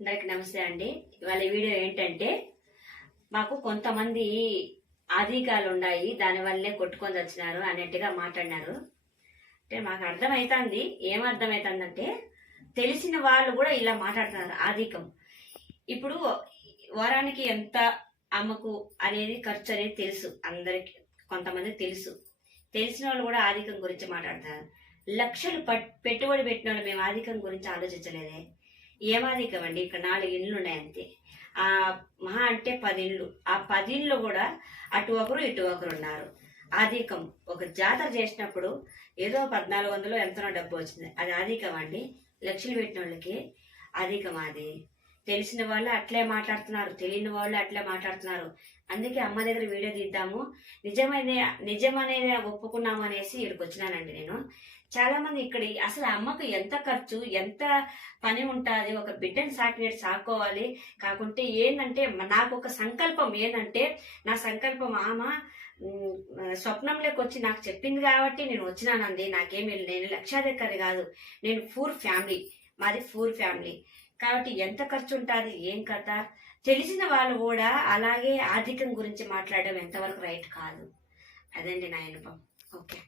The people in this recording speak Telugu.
అందరికి నమస్తే అండి. ఇవాళ వీడియో ఏంటంటే, మాకు కొంతమంది ఆధికాలు ఉన్నాయి, దానివల్లే కొట్టుకొని వచ్చినారు అన్నట్టుగా మాట్లాడినారు. అంటే మాకు అర్థమవుతుంది. ఏం అర్థమవుతుందంటే, తెలిసిన వాళ్ళు కూడా ఇలా మాట్లాడుతున్నారు. ఆధికం ఇప్పుడు వారానికి ఎంత అమ్మకు అనేది ఖర్చు అనేది తెలుసు అందరికి, కొంతమంది తెలుసు. తెలిసిన వాళ్ళు కూడా ఆధికం గురించి మాట్లాడతారు. లక్షలు పెట్టుబడి పెట్టిన వాళ్ళు మేము ఆధికం గురించి ఆలోచించలేదే. ఏమాధికం అండి? ఇక్కడ 4 ఇండ్లు ఉన్నాయి అంతే. ఆ మహా అంటే 10 ఇండ్లు. ఆ 10 ఇండ్లు కూడా అటు ఒకరు ఇటు ఒకరు ఉన్నారు. ఆధికం ఒక జాతర చేసినప్పుడు ఏదో 1400 ఎంతనో డబ్బు వచ్చింది, అది ఆధికం అండి? లక్షలు పెట్టిన వాళ్ళకి ఆధికం అది. తెలిసిన వాళ్ళు అట్లే మాట్లాడుతున్నారు, తెలియని వాళ్ళు అట్లే మాట్లాడుతున్నారు. అందుకే అమ్మ దగ్గర వీడియో తీద్దాము, నిజమనేది ఒప్పుకున్నాము అనేసి ఇక్కడికి వచ్చినానండి నేను. చాలా మంది ఇక్కడ అసలు అమ్మకు ఎంత ఖర్చు, ఎంత పని ఉంటుంది, ఒక బిడ్డని సాకోవాలి. కాకుంటే ఏంటంటే, నాకు ఒక సంకల్పం ఏంటంటే, నా సంకల్పం ఆమె స్వప్నంలోకి వచ్చి నాకు చెప్పింది కాబట్టి నేను వచ్చినానండి. నాకేమి, నేను లక్షాధికారి కాదు, నేను పూర్ ఫ్యామిలీ, మాది పూర్ ఫ్యామిలీ. కాబట్టి ఎంత ఖర్చు ఉంటుంది, ఏం కథ తెలిసిన వాళ్ళు కూడా అలాగే ఆర్థికం గురించి మాట్లాడడం ఎంతవరకు రైట్ కాదు. అదండి నా అనుభవం. ఓకే.